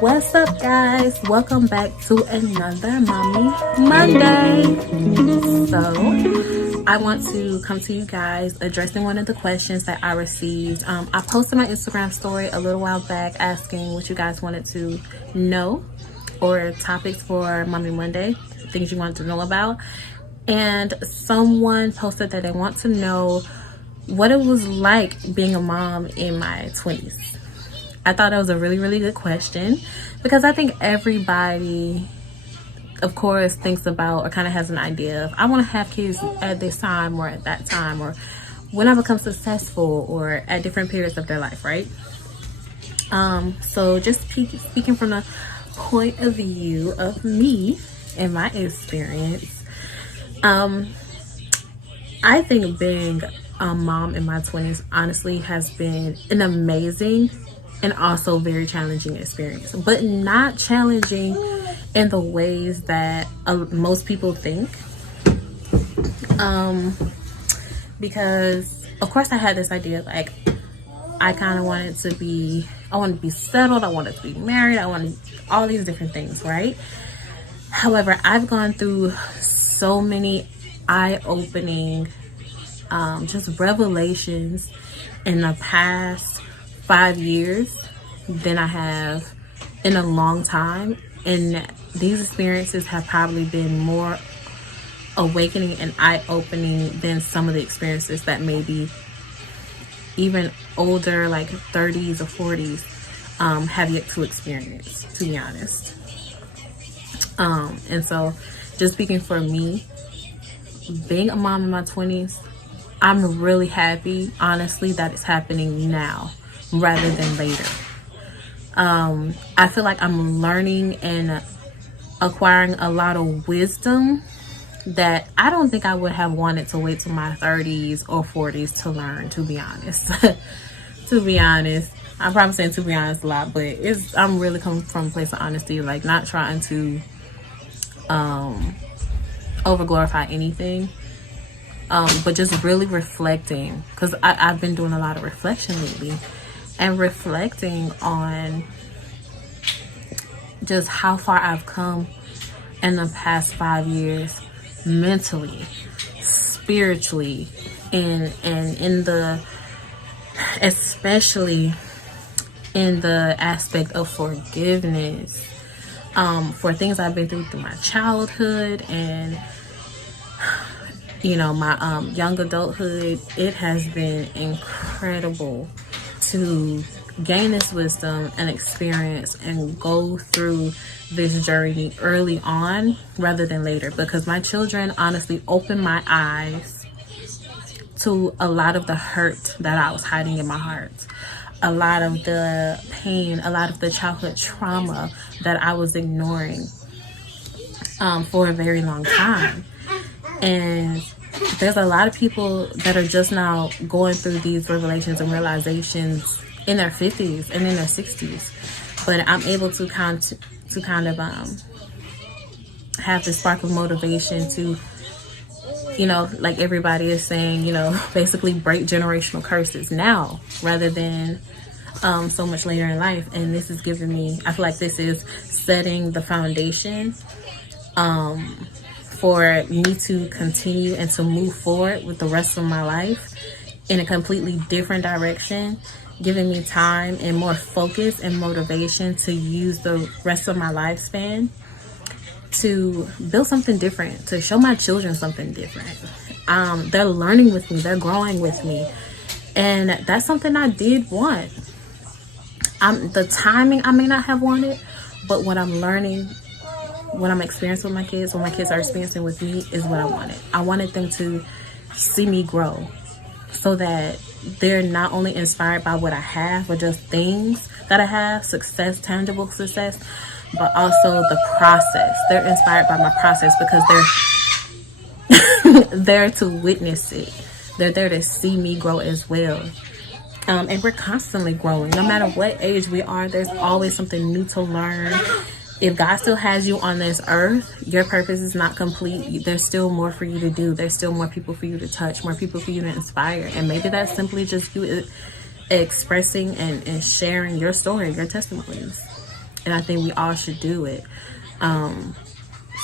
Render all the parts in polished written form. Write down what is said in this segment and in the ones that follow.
What's up, guys? Welcome back to another Mommy Monday. So I want to come to you guys addressing one of the questions that I received. I posted my Instagram story a little while back asking what you guys wanted to know, or topics for Mommy Monday, things you wanted to know about. And someone posted that they want to know what it was like being a mom in my 20s. I thought that was a really, really good question, because I think everybody, of course, thinks about or kind of has an idea of, I want to have kids at this time or at that time, or when I become successful, or at different periods of their life, right? So just speaking from the point of view of me and my experience, I think being a mom in my 20s honestly has been an amazing and also very challenging experience, but not challenging in the ways that most people think. Because of course I had this idea, like, I kind of wanted to be settled, I wanted to be married, I wanted all these different things, right? However, I've gone through so many eye-opening just revelations in the past 5 years than I have in a long time, and these experiences have probably been more awakening and eye-opening than some of the experiences that maybe even older, like 30s or 40s, have yet to experience, to be honest. And so just speaking for me, being a mom in my 20s, I'm really happy, honestly, that it's happening now rather than later. I feel like I'm learning and acquiring a lot of wisdom that I don't think I would have wanted to wait till my 30s or 40s to learn, to be honest. To be honest, I'm probably saying to be honest a lot, but I'm really coming from a place of honesty, like not trying to overglorify anything, but just really reflecting, because I've been doing a lot of reflection lately, and reflecting on just how far I've come in the past 5 years, mentally, spiritually, and in the, especially in the aspect of forgiveness, for things I've been through my childhood and my young adulthood. It has been incredible to gain this wisdom and experience and go through this journey early on rather than later, because my children honestly opened my eyes to a lot of the hurt that I was hiding in my heart, a lot of the pain, a lot of the childhood trauma that I was ignoring for a very long time. And there's a lot of people that are just now going through these revelations and realizations in their 50s and in their 60s. But I'm able to kind of have this spark of motivation to, like everybody is saying, basically break generational curses now rather than so much later in life. And this is giving me, I feel like this is setting the foundation for me to continue and to move forward with the rest of my life in a completely different direction, giving me time and more focus and motivation to use the rest of my lifespan to build something different, to show my children something different. They're learning with me, they're growing with me, and that's something I did want. The timing I may not have wanted, but what I'm learning, what I'm experiencing with my kids, what my kids are experiencing with me, is what I wanted. I wanted them to see me grow, so that they're not only inspired by what I have, or just things that I have, success, tangible success, but also the process. They're inspired by my process because they're there to witness it. They're there to see me grow as well. And we're constantly growing. No matter what age we are, there's always something new to learn. If God still has you on this earth, your purpose is not complete. There's still more for you to do. There's still more people for you to touch, more people for you to inspire. And maybe that's simply just you expressing and sharing your story, your testimonies. and I think we all should do it.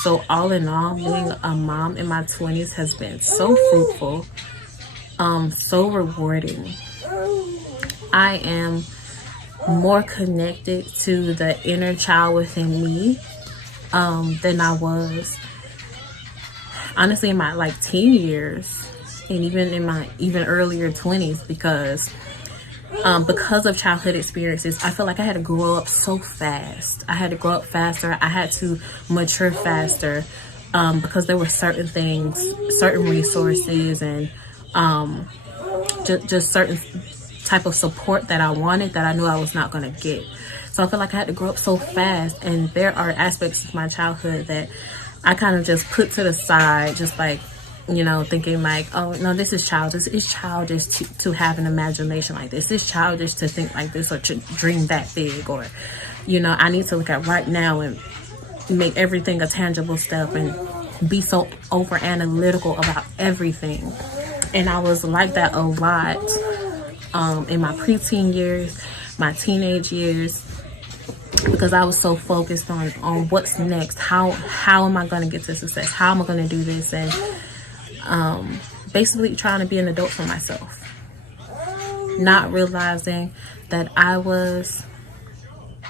So all in all, being a mom in my 20s has been so fruitful, so rewarding. I am more connected to the inner child within me than I was honestly in my like teen years, and even in my even earlier 20s, because of childhood experiences, I feel like I had to grow up so fast. I had to grow up faster. I had to mature faster, because there were certain things, certain resources, and just certain type of support that I wanted that I knew I was not going to get. So I feel like I had to grow up so fast, and there are aspects of my childhood that I kind of just put to the side, just like, you know, thinking like, oh no, this is childish. It's childish to have an imagination like this. It's childish to think like this or to dream that big, or, you know, I need to look at right now and make everything a tangible step and be so over analytical about everything. And I was like that a lot in my preteen years, my teenage years, because I was so focused on what's next. How am I going to get to success? How am I going to do this? And basically trying to be an adult for myself, not realizing that I was,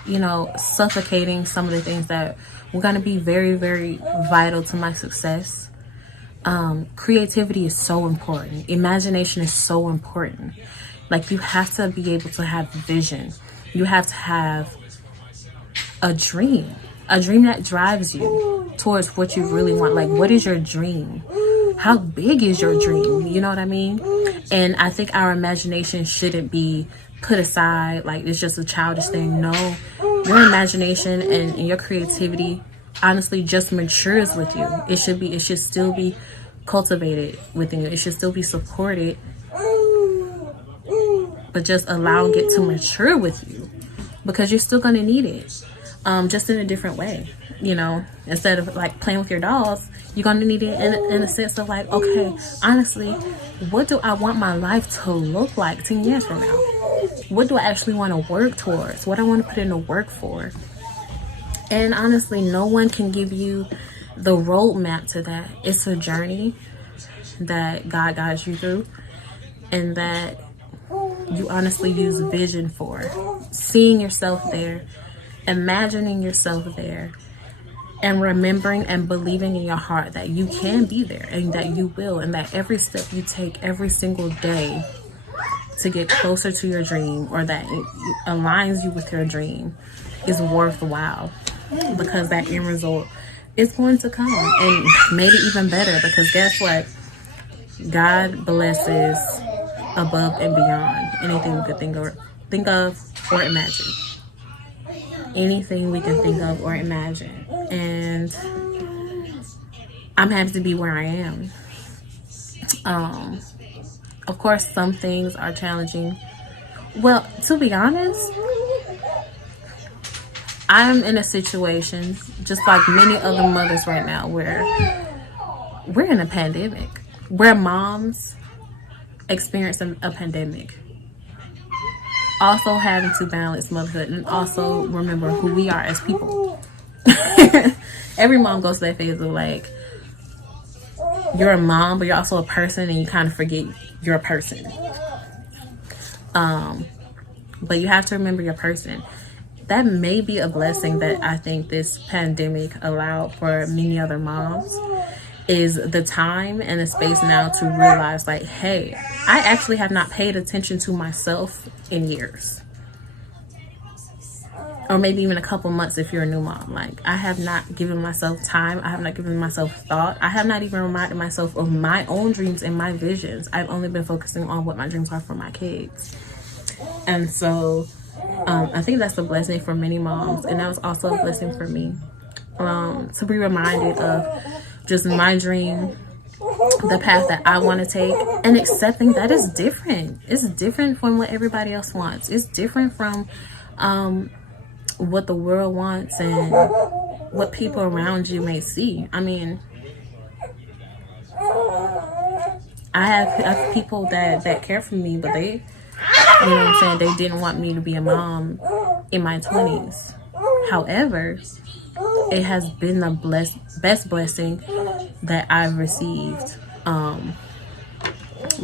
you know, suffocating some of the things that were going to be very, very vital to my success. Creativity is so important. Imagination is so important. Like, you have to be able to have vision. You have to have a dream that drives you towards what you really want. Like, what is your dream? How big is your dream? You know what I mean? And I think our imagination shouldn't be put aside like it's just a childish thing. No, your imagination and your creativity honestly just matures with you. It should still be cultivated within you. It should still be supported, but just allowing it to mature with you, because you're still going to need it, just in a different way. You know, instead of like playing with your dolls, you're going to need it in a sense of like, okay, honestly, what do I want my life to look like 10 years from now? What do I actually want to work towards? What I want to put in the work for? And honestly, no one can give you the roadmap to that. It's a journey that God guides you through, and that you honestly use vision for. Seeing yourself there, imagining yourself there, and remembering and believing in your heart that you can be there, and that you will, and that every step you take every single day to get closer to your dream, or that it aligns you with your dream, is worthwhile, because that end result is going to come, and maybe even better, because guess what? God blesses above and beyond anything we could think of or imagine. Anything we can think of or imagine. And I'm happy to be where I am. Of course, some things are challenging. Well, to be honest, I'm in a situation, just like many other mothers right now, where we're in a pandemic, where moms experience a pandemic. Also having to balance motherhood and also remember who we are as people. Every mom goes to that phase of like, you're a mom, but you're also a person, and you kind of forget you're a person. But you have to remember your person. That may be a blessing that I think this pandemic allowed for many other moms, is the time and the space now to realize like, hey, I actually have not paid attention to myself in years, or maybe even a couple months if you're a new mom. Like, I have not given myself time. I have not given myself thought. I have not even reminded myself of my own dreams and my visions. I've only been focusing on what my dreams are for my kids. And so I think that's a blessing for many moms, and that was also a blessing for me, to be reminded of just my dream, the path that I want to take, and accepting that it's different. It's different from what everybody else wants. It's different from what the world wants and what people around you may see. I mean, I have people that care for me, but they, you know what I'm saying, they didn't want me to be a mom in my 20s. However, it has been the best blessing that I've received,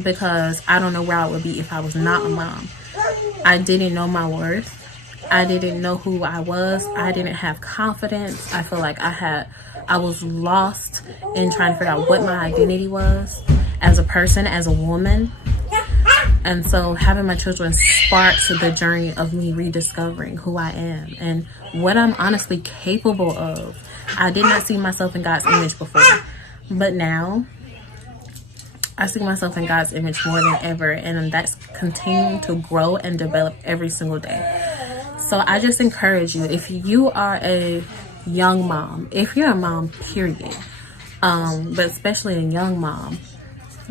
because I don't know where I would be if I was not a mom. I didn't know my worth. I didn't know who I was. I didn't have confidence. I feel like I was lost in trying to figure out what my identity was as a person, as a woman. And so having my children sparks the journey of me rediscovering who I am and what I'm honestly capable of. I did not see myself in God's image before, but now I see myself in God's image more than ever, and that's continuing to grow and develop every single day. So I just encourage you, if you are a young mom, if you're a mom, period, but especially a young mom,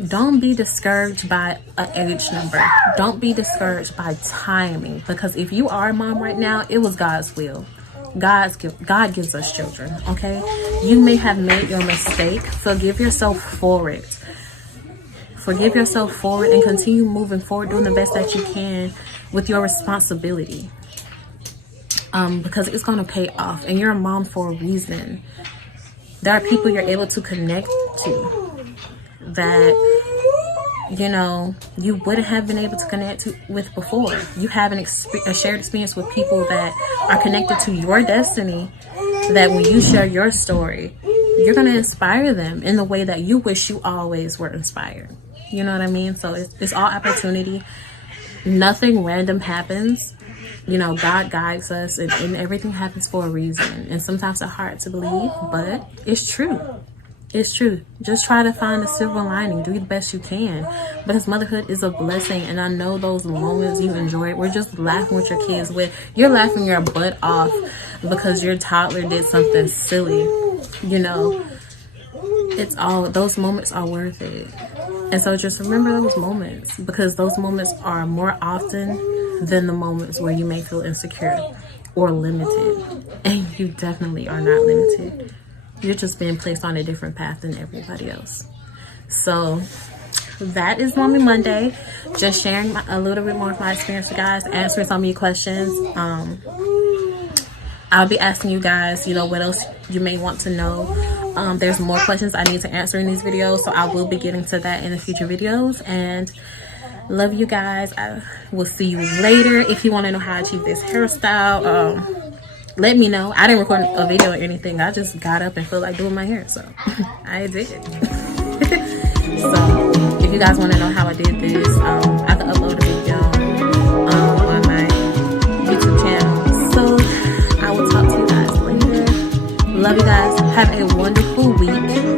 don't be discouraged by an age number. Don't be discouraged by timing, because if you are a mom right now, it was God's will. God gives us children, okay? You may have made your mistake. Forgive yourself for it. Forgive yourself for it and continue moving forward, doing the best that you can with your responsibility. Because it's going to pay off, and you're a mom for a reason. There are people you're able to connect to that, you know, you wouldn't have been able to connect with before. You have a shared experience with people that are connected to your destiny, that when you share your story, you're going to inspire them in the way that you wish you always were inspired. You know what I mean? So it's all opportunity. Nothing random happens. You know, God guides us, and everything happens for a reason. And sometimes it's hard to believe, but it's true. It's true. Just try to find a silver lining. Do the best you can, because motherhood is a blessing. And I know those moments you enjoy. We're just laughing with your kids. You're laughing your butt off because your toddler did something silly. You know, those moments are worth it. And so just remember those moments, because those moments are more often than the moments where you may feel insecure or limited. And you definitely are not limited. You're just being placed on a different path than everybody else. So that is Mommy Monday. Just sharing a little bit more of my experience with you guys, answering some of your questions. I'll be asking you guys, you know, what else you may want to know. There's more questions I need to answer in these videos, so I will be getting to that in the future videos. And love you guys. I will see you later. If you want to know how I achieve this hairstyle, let me know. I didn't record a video or anything. I just got up and felt like doing my hair, so I did. So if you guys want to know how I did this, I can upload a video on my YouTube channel. So I will talk to you guys later. Love you guys. Have a wonderful week.